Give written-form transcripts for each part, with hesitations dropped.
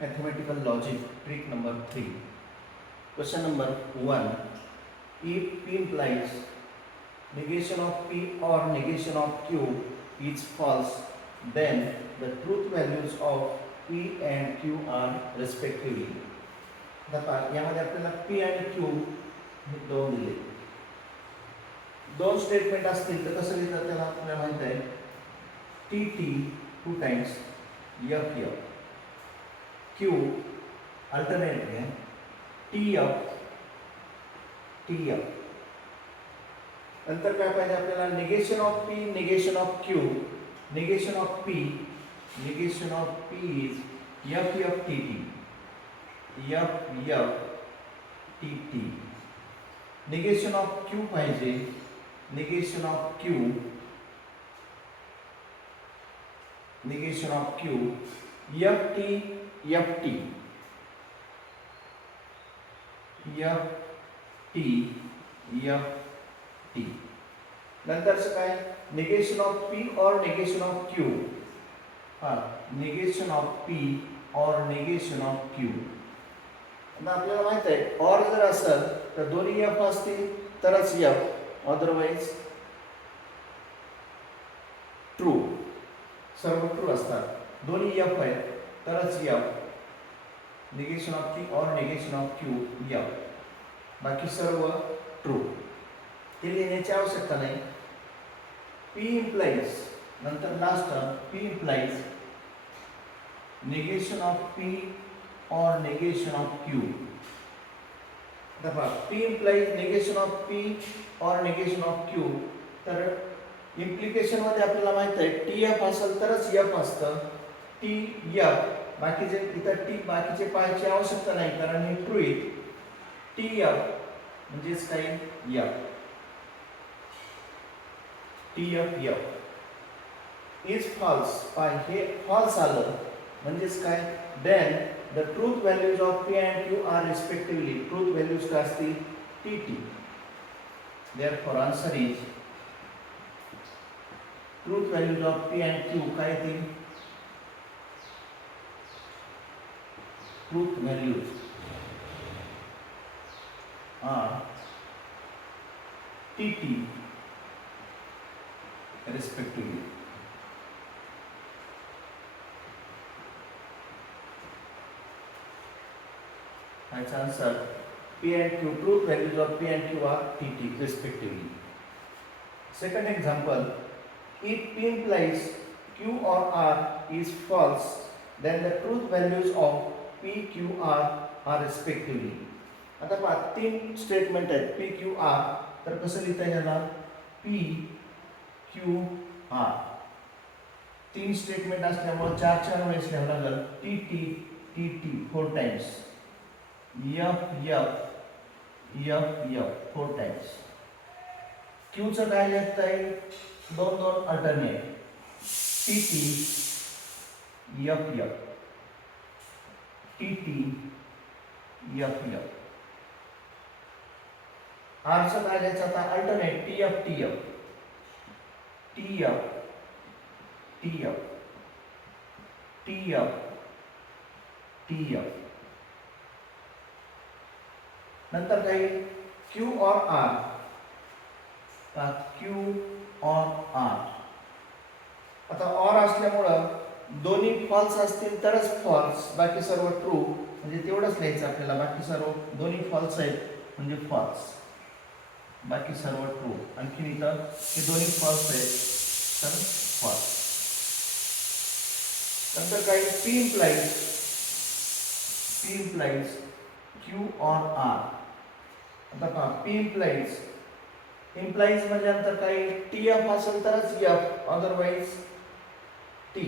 Mathematical logic trick number 3. Question number 1. If P implies negation of P or negation of Q is false, then the truth values of P and Q are respectively. यामध्ये आपल्याला P आणि Q हे दोन दिले. दोन statement असतील तर कसं लिहितात त्याला आपल्याला माहित आहे TT 2 times FF Q alternate है TF नंतर काय पाहिजे आपल्याला negation of P negation of Q negation of P is FFTT negation of Q पाहिजे निगेशन ऑफ Q FT नंतरचं काय निगेशन ऑफ P और negation of Q negation of P और निगेशन ऑफ Q आता आपल्याला माहित आहे और जर असेल तर दोन्ही F असतील तरच F अदरवाइज ट्रू सर्व ट्रू असतात दोन्ही F आहेत तरच F निगेशन ऑफ P और निगेशन ऑफ Q F बाकी सर्व ट्रू ते लिहिण्याची आवश्यकता नाही P implies नंतर last P implies negation of P or negation of Q P implies negation of P or negation of Q तर इम्प्लिकेशन मध्ये आपल्याला माहित आहे TF असेल तरच F असतं TF बाकीचे इथं T बाकीचे पाहायची आवश्यकता नाही कारण हे ट्रू आहे TF म्हणजेच काय F TF is false हे false आलं म्हणजेच काय then the truth values of P and Q are respectively truth values काय असतील TT therefore answer is truth values of P and Q काय येतील truth values are TT respectively. Its answer P and Q truth values of P and Q are TT respectively. Second example, if P implies Q or R is false, then the truth values of P, Q, R are respectively. आता पहा तीन statement आहेत P, Q, R तर कसं लिहिता येणार P, Q, R तीन statement असल्यामुळे चार वेळेस लिहावं लागेल TT 4 times F 4 times Q चं काय लिहिता येईल दोन अल्टरनेट TT F R चं काय लिहायचं आता अल्टरनेट TF नंतर काही Q और R आता और असल्यामुळं दोन्ही फॉल्स असतील तरच फॉल्स बाकी सर्व ट्रू म्हणजे तेवढंच लिहायचं आपल्याला बाकी सर्व दोन्ही फॉल्स आहेत म्हणजे फॉल्स बाकी सर्व ट्रू आणखी इथं हे दोन्ही फॉल्स आहेत तर फॉल्स नंतर काही P implies Q और R आता पहा P implies म्हणजे नंतर काही TF असेल तरच F अदरवाइज T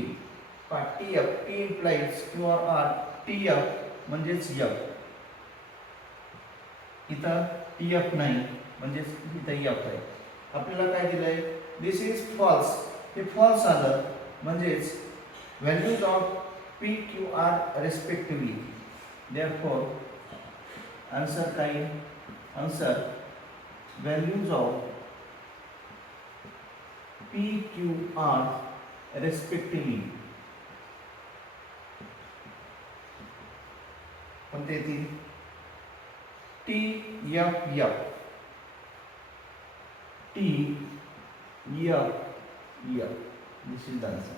पहा TF P implies Q और R TF म्हणजेच F इथं TF नाही म्हणजेच इथं F आहे आपल्याला काय दिलंय दिस इज फॉल्स हे फॉल्स आलं म्हणजेच values of P, Q, R respectively therefore answer काय answer values of P, Q, R respectively कोणते येतील? T F F, T F F, this is the answer.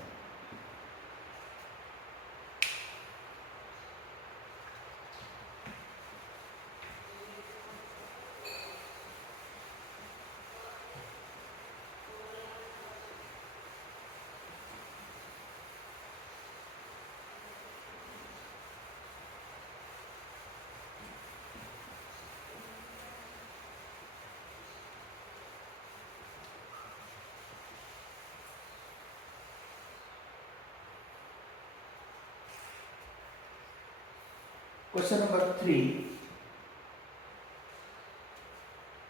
Question number 3.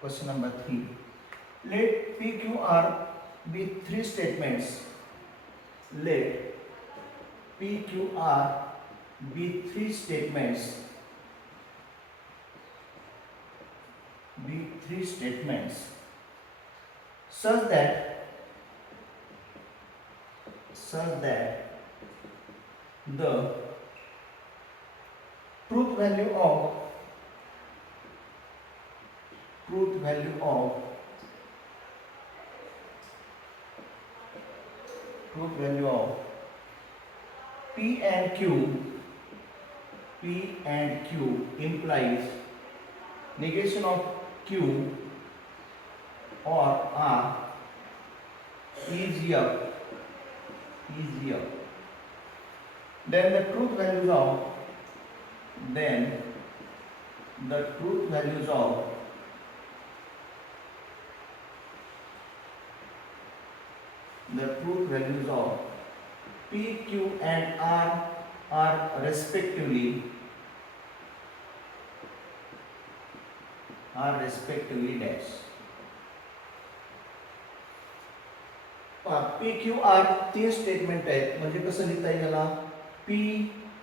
Question number 3. Let PQR be three statements. Let PQR be three statements. Be three statements such that the truth value of P and Q implies negation of Q or R is F. Then the truth values of P, Q and R are respectively dash. P Q R तीन statement आहेत. म्हणजे कसं लिहिता येईल याला? P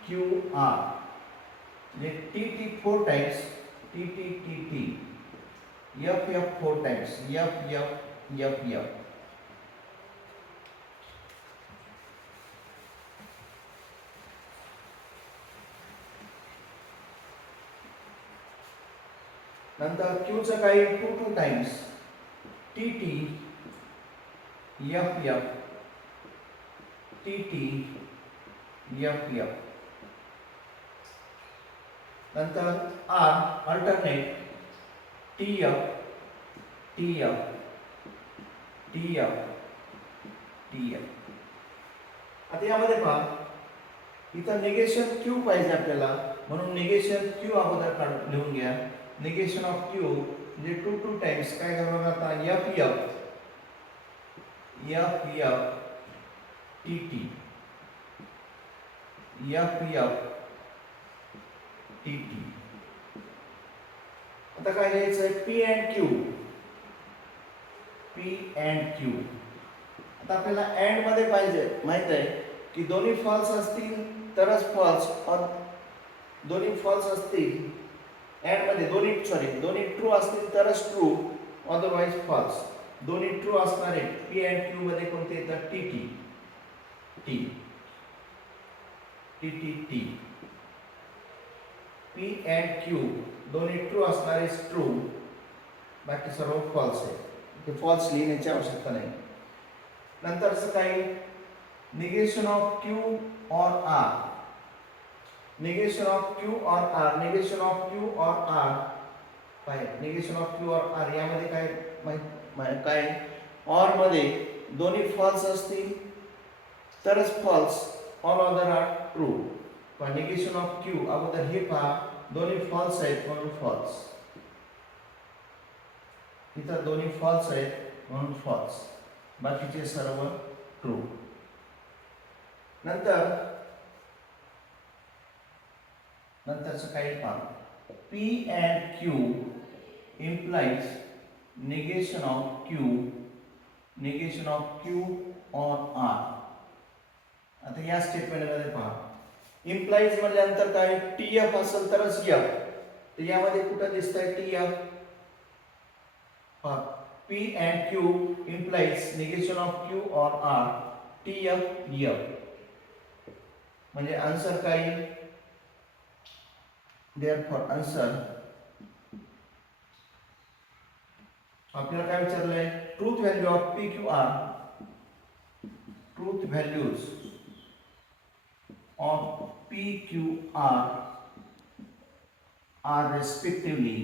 Q R म्हणजे T T 4 times, T T T T, F F 4 times, F F F F. नंतर Q चं काही 2 times, T T F F, T T F F. नंतर R alternate T F T F T F T F. आता यामध्ये पहा, इथं negation Q पाहिजे आपल्याला, म्हणून निगेशन क्यू अगोदर लिहून घ्या. निगेशन ऑफ क्यू म्हणजे 2 टाइम्स काय करावं आता? F F F F T T F F T T. आता काय लिहायचं आहे? P and Q, P and Q. आता आपल्याला अँड मध्ये पाहिजे, माहित आहे की दोन्ही फॉल्स असतील तरच फॉल्स, दोन्ही फॉल्स असतील अँड मध्ये, दोन्ही ट्रू असतील तरच ट्रू, अदरवाइज फॉल्स. दोन्ही ट्रू असणारे पी अँड क्यू मध्ये कोणते येतात? T T T T T T. P and Q दोन्ही ट्रू असणारे ट्रू, बाकी सर्व फॉल्स आहे. ते फॉल्स लिहिण्याची आवश्यकता नाही. नंतरचं काही negation of q or r, negation of q or r, negation of q or r काय? Negation of q or r यामध्ये काय ऑर मध्ये दोन्ही फॉल्स असतील तरच false, all other are true. पण निगेशन ऑफ क्यू अगोदर हे पहा, दोन्ही फॉल्स आहेत म्हणून फॉल्स, इथं दोन्ही फॉल्स आहेत म्हणून फॉल्स, बाकीचे सर्व ट्रू. नंतरचं काही पहा, P and Q implies negation of Q or R. आता या स्टेटमेंट मध्ये पहा, इम्प्लाइज म्हटल्यानंतर काय? टी एफ असेल तरच एफ. तर यामध्ये कुठं दिसतंय T F? P and Q implies negation of Q or R, T F F. म्हणजे आन्सर काय? Therefore answer आपल्याला काय विचारलंय truth value of P Q R truth values of P Q R respectively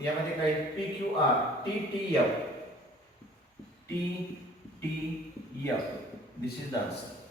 यामध्ये काय P Q R T T F this is the answer